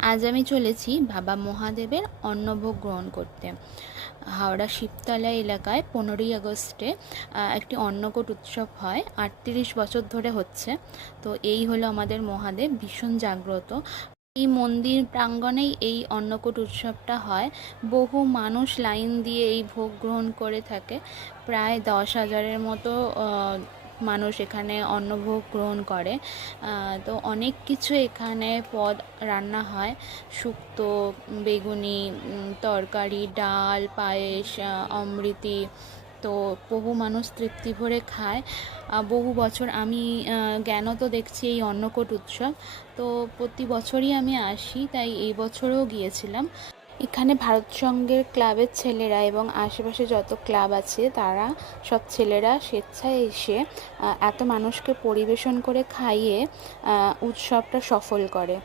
আজ আমি চলেছি বাবা মহাদেবের অন্নভোগ গ্রহণ করতে। হাওড়া শিবতলা এলাকায় 15ই আগস্টে একটি অন্নকূট উৎসব হয়, 38 বছর ধরে হচ্ছে। তো এই হলো আমাদের মহাদেব, ভীষণ জাগ্রত। এই মন্দির প্রাঙ্গণেই এই অন্নকূট উৎসবটা হয়। বহু মানুষ লাইন দিয়ে এই ভোগ গ্রহণ করে থাকে। প্রায় 10,000-এর মতো মানুষ এখানে অন্নভোগ গ্রহণ করে। তো অনেক কিছু এখানে পদ রান্না হয়, শুক্তো, বেগুনি, তরকারি, ডাল, পায়েস, অমৃতি। তো বহু মানুষ তৃপ্তি ভরে খায়। বহু বছর আমি জ্ঞানত দেখছি এই অন্নকূট উৎসব। তো প্রতি বছরই আমি আসি, তাই এই বছরেও গিয়েছিলাম। এখানে ভারত সংঘের ক্লাবের ছেলেরা এবং আশেপাশে যত ক্লাব আছে তারা সব ছেলেরা স্বেচ্ছায় এসে এত মানুষকে পরিবেশন করে খাইয়ে উৎসবটা সফল করে।